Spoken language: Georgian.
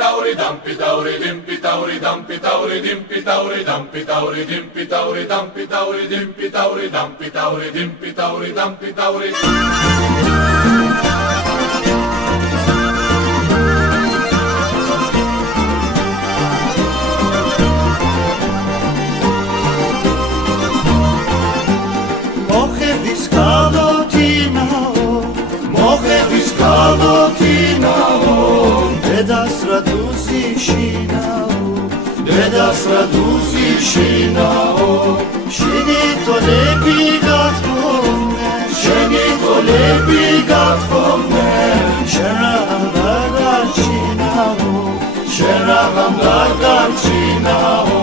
tauri dampi tauri dimpi tauri dampi tauri dimpi tauri dampi tauri dimpi tauri dampi tauri dimpi tauri dampi tauri dimpi tauri dampi tauri მოხების გალოთინაო მოხების გალოთინაო დედას რა დუსიშინაო დედას რა დუსიშინაო შენი თოლები გათხოვნა შენი თოლები გათხოვნა შენ რა გამარჯინაო შენ რა გამარჯინაო